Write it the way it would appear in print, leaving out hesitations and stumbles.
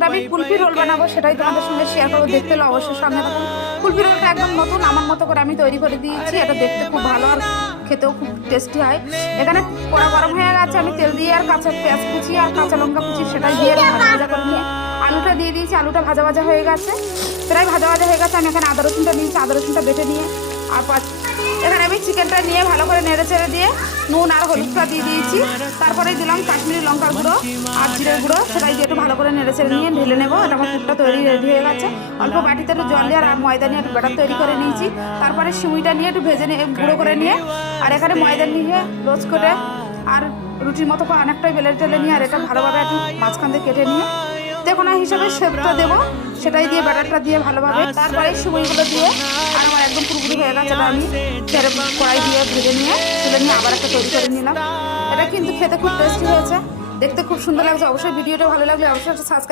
আজকের আমি কুলফি রোল বানাবো, সেটাই তোমাদের সঙ্গে শেয়ার করবো। দেখতে হলে অবশ্যই সামনে থাকুন। কুলফি রোলটা একদম নতুন, আমার মতো করে আমি তৈরি করে দিয়েছি। এটা দেখতে খুব ভালো আর খেতেও খুব টেস্টি হয়। এখানে কড়া গরম হয়ে গেছে, আমি তেল দিয়ে আর কাঁচা পেঁয়াজ কুচি আর কাঁচা লঙ্কা কুচি সেটা দিয়ে ভাজা করে নিয়ে আলুটা দিয়ে দিয়েছি। আলুটা ভাজা ভাজা হয়ে গেছে, প্রায় ভাজা ভাজা হয়ে গেছে। আমি এখানে আদা রসুনটা নিয়েছি, আদা রসুনটা বেটে নিয়ে আর এখানে আমি চিকেনটা নিয়ে ভালো করে নেড়ে চেড়ে দিয়ে নুন আর হলুদটা দিয়ে দিয়েছি। তারপরে দিলাম কাশ্মীরি লঙ্কার গুঁড়ো আর জিরের গুঁড়ো, সেটাই দিয়ে একটু ভালো করে নেড়ে চেড়ে নিয়ে ঢেলে নেবো। এটা আমার পুরটা তৈরি রেডি হয়ে গেছে। অল্প বাটিতে একটু জল দিয়ে আর ময়দা নিয়ে একটু ব্যাটার তৈরি করে নিয়েছি। তারপরে সিমুইটা নিয়ে একটু ভেজে নিয়ে গুঁড়ো করে নিয়ে আর এখানে ময়দা নিয়ে রোজ করে আর রুটির মতো করে অনেকটাই বেলে টেলে নিয়ে আর এটা ভালোভাবে একটু মাঝখান দিয়ে কেটে নিয়ে দেখোনা হিসাবে শেপটা দেবো, সেটাই দিয়ে ব্যাটারটা দিয়ে ভালোভাবে তারপরে সিমুইগুলো দিয়ে আর আমার একদম পুরোপুরি হয়ে গেছে। এটা আমি কড়াই দিয়ে ভেজে নিয়ে তুলে নিয়ে আবার একটা তৈরি করে নিলাম। এটা কিন্তু খেতে খুব টেস্টি হয়েছে, দেখতে খুব সুন্দর লাগছে। অবশ্যই ভিডিওটা ভালো লাগলে অবশ্যই সাবস্ক্রাইব